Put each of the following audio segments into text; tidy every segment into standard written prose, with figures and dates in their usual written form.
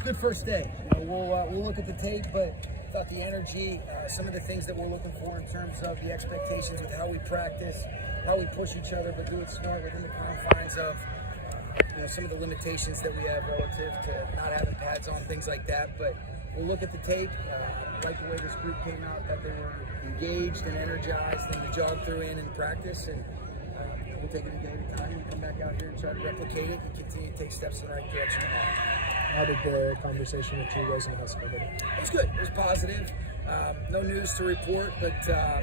It's a good first day. We'll look at the tape, but I thought the energy, some of the things that we're looking for in terms of the expectations with how we practice, how we push each other, but do it smart within the confines of some of the limitations that we have relative to not having pads on, things like that. But we'll look at the tape, like the way this group came out, that they were engaged and energized, and the jog threw in practice, and we'll take it a day at a time and come back out here and try to replicate it and continue to take steps in the right direction. How did the conversation with you guys in high school go? It was good. It was positive. No news to report, but I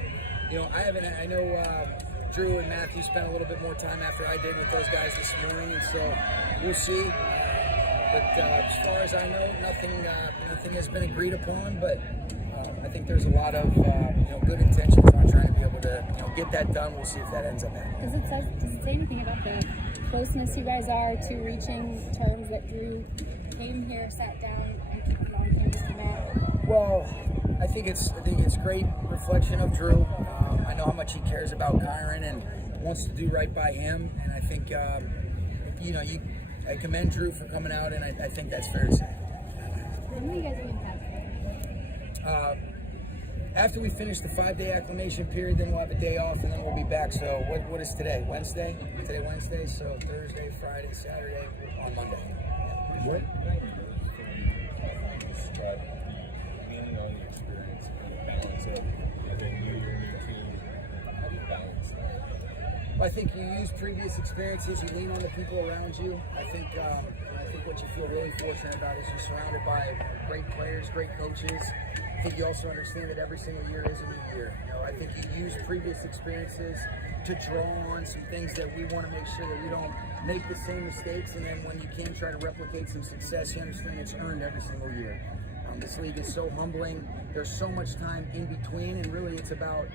know Drew and Matthew spent a little bit more time after I did with those guys this morning, and so we'll see. But as far as I know, nothing has been agreed upon. But I think there's a lot of good intentions on trying to be able to get that done. We'll see if that ends up happening. Does it say anything about the closeness you guys are to reaching terms that Drew came here, sat down, and on campus came out? Well, I think it's great reflection of Drew. I know how much he cares about Kyron and wants to do right by him, and I think I commend Drew for coming out, and I think that's fair to say. When will you guys be in pads? After we finish the 5-day acclimation period, then we'll have a day off, and then we'll be back. So what is today? Wednesday? Today Wednesday, so Thursday, Friday, Saturday, on Monday. What? Mainly on the experience and balance it, and then you and your team, how do you balance that? I think you use previous experiences, you lean on the people around you. I think what you feel really fortunate about is you're surrounded by great players, great coaches. I think you also understand that every single year is a new year. I think you use previous experiences to draw on some things that we want to make sure that you don't make the same mistakes, and then when you can try to replicate some success, you understand it's earned every single year. This league is so humbling. There's so much time in between, and really it's about,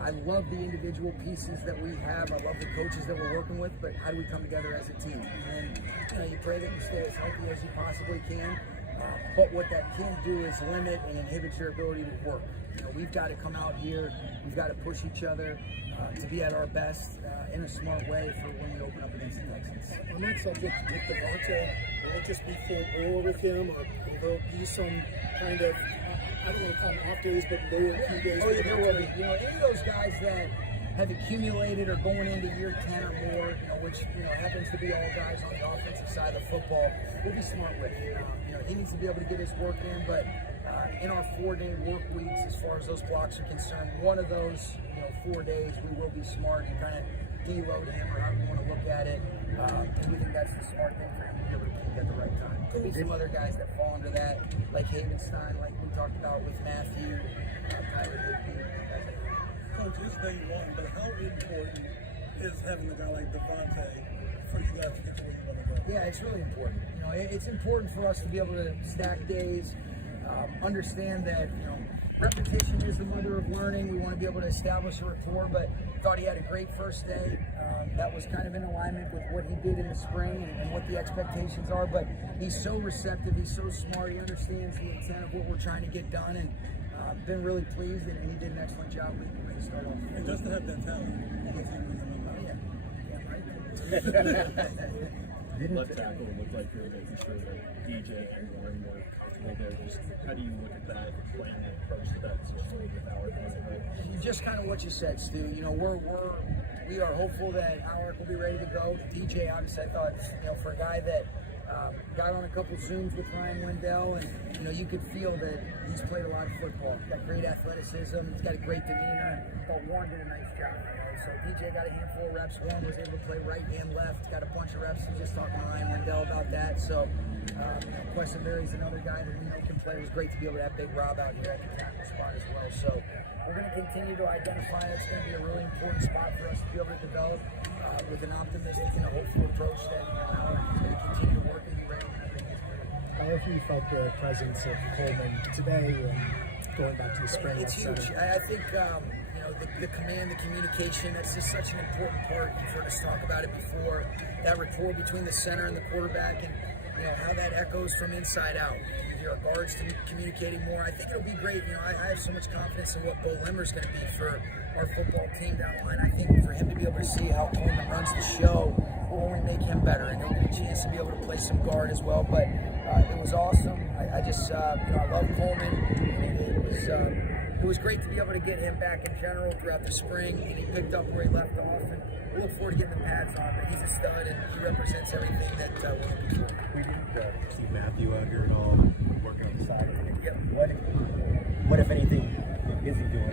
I love the individual pieces that we have. I love the coaches that we're working with, but how do we come together as a team? And you pray that you stay as healthy as you possibly can. But what that can do is limit and inhibit your ability to work. We've got to come out here. We've got to push each other to be at our best in a smart way for when we open up against the Texans. On that subject, with Devontae, will it just be full bore with him, or will there be some kind of, I don't want to call them off days, but lower key days? Oh, yeah, there will be. Any of those guys that have accumulated or going into year 10 or more, which happens to be all guys on the offensive side of football, we'll be smart with. He needs to be able to get his work in, but in our 4-day work weeks, as far as those blocks are concerned, one of those 4 days we will be smart and kind of deload him, or however you want to look at it. And we think that's the smart thing for him to be able to keep at the right time. There'll be some other guys that fall under that, like Havenstein, like we talked about with Matthew, Tyler Higby. Coach, it's day one, but how important is having a guy like Devontae for you guys to get to where you want to go? Yeah, it's really important. It's important for us to be able to stack days, understand that repetition is the mother of learning. We want to be able to establish a rapport, but thought he had a great first day. That was kind of in alignment with what he did in the spring and what the expectations are, but he's so receptive, he's so smart, he understands the intent of what we're trying to get done, and been really pleased, and he did an excellent job when he started off. And just to have that talent on the team. Left tackle looked like you're making sure that DJ and Warren were comfortable there. Just how do you look at that, playing the approach to that position with Howard? Just kind of what you said, Stu. We are hopeful that Howard will be ready to go. DJ, obviously, I thought, for a guy that got on a couple Zooms with Ryan Wendell, and you could feel that he's played a lot of football. He's got great athleticism. He's got a great demeanor. But Warren did a nice job. So DJ got a handful of reps. Warren was able to play right and left. Got a bunch of reps. He was just talking to Ryan Wendell about that. So Questenberry is another guy that we know can play. It was great to be able to have Big Rob out here at the tackle spot as well. So we're going to continue to identify. It's going to be a really important spot for us to be able to develop with an optimistic and a hopeful approach that Howard is going to continue to work and be ready whenever he gets ready. How have you felt the presence of Coleman today and going back to the spring? It's huge. I think the command, the communication, that's just such an important part. You've heard us talk about it before. That rapport between the center and the quarterback, and how that echoes from inside out. You hear our guards communicating more. I think it'll be great. I have so much confidence in what Bo Limmer's going to be for our football team down the line. I think for him to be able to see how Coleman runs the show will only make him better, and he'll get a chance to be able to play some guard as well. But it was awesome. I just, I love Coleman. It was great to be able to get him back in general throughout the spring, and he picked up where he left off. And we look forward to getting the pads on, but he's a stud, and he represents everything that we're looking for. We didn't see Matthew out here at all, working on the side. Yep. What if anything, is he doing?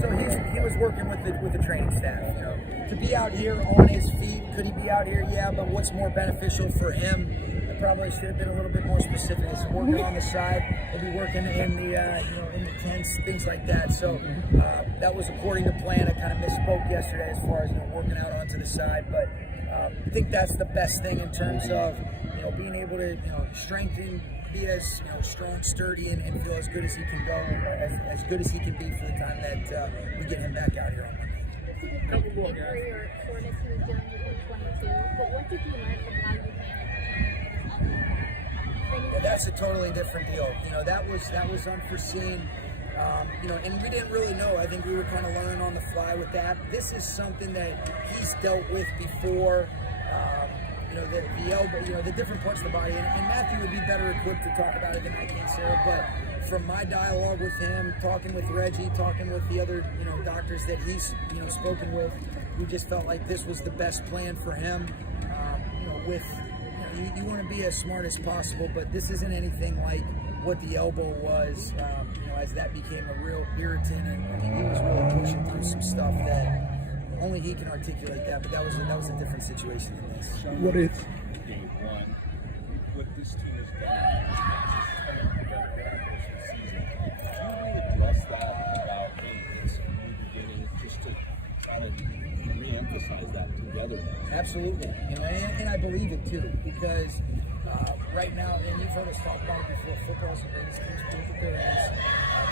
So he was working with the training staff. You know, to be out here on his feet, could he be out here? Yeah, but what's more beneficial for him? I probably should have been a little bit more specific. He's working on the side. He'll be working in the in the tents, things like that. So that was according to plan. I kind of misspoke yesterday as far as working out onto the side, but I think that's the best thing in terms of being able to strengthen. Be as strong, sturdy, and feel as good as he can go, as good as he can be for the time that we get him back out here on Monday. Injury or soreness he was dealing with in 22, but what did you learn from how you managed? Yeah, that's a totally different deal. That was unforeseen. And we didn't really know. I think we were kind of learning on the fly with that. This is something that he's dealt with before. The elbow, the different parts of the body, and Matthew would be better equipped to talk about it than I can, Sarah. But from my dialogue with him, talking with Reggie, talking with the other, doctors that he's, spoken with, we just felt like this was the best plan for him. You want to be as smart as possible, but this isn't anything like what the elbow was. As that became a real irritant, and he was really pushing through some stuff that. Only he can articulate that, but that was a different situation than this. What is Game one, what this team has done season. Can you really address that about it's new beginning, just to try to re-emphasize that together? Absolutely, and I believe it too, because right now, and you've heard us talk about it before, football is the greatest team sport that there is.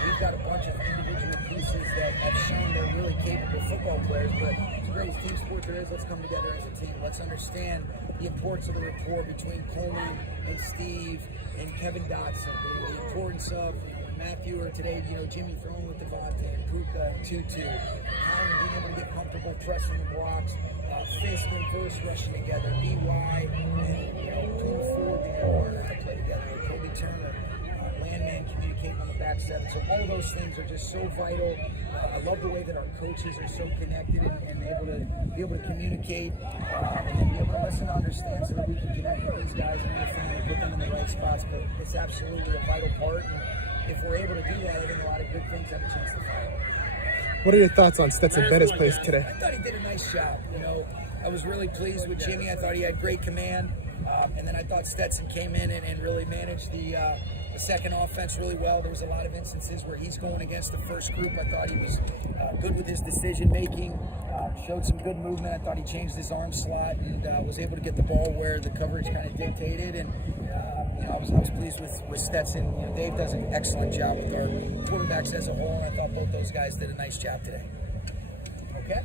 We've got a bunch of individual pieces that have shown they're really capable football players, but it's the greatest team sport there is. Let's come together as a team. Let's understand the importance of the rapport between Coleman and Steve and Kevin Dotson, the importance of Matthew, or today, Jimmy throwing with Devontae and Puka and Tutu, Colin being able to get comfortable pressing the blocks, Fisk and Verse rushing together, EY and Tuna Ford being able to learn how to play together, Kobe Turner, Landman communicating on the back seven. So all those things are just so vital. I love the way that our coaches are so connected and able to communicate and then be able to listen to understand so that we can connect with these guys and understand and put them in the right spots. But it's absolutely a vital part. And if we're able to do that, I think a lot of good things have a chance to follow. What are your thoughts on Stetson Bennett's place today? I thought he did a nice job. I was really pleased with Jimmy. I thought he had great command. And then I thought Stetson came in and really managed the second offense really well. There was a lot of instances where he's going against the first group. I thought he was good with his decision making, showed some good movement. I thought he changed his arm slot and was able to get the ball where the coverage kind of dictated. And I was pleased with Stetson. Dave does an excellent job with our quarterbacks as a whole, and I thought both those guys did a nice job today. Okay.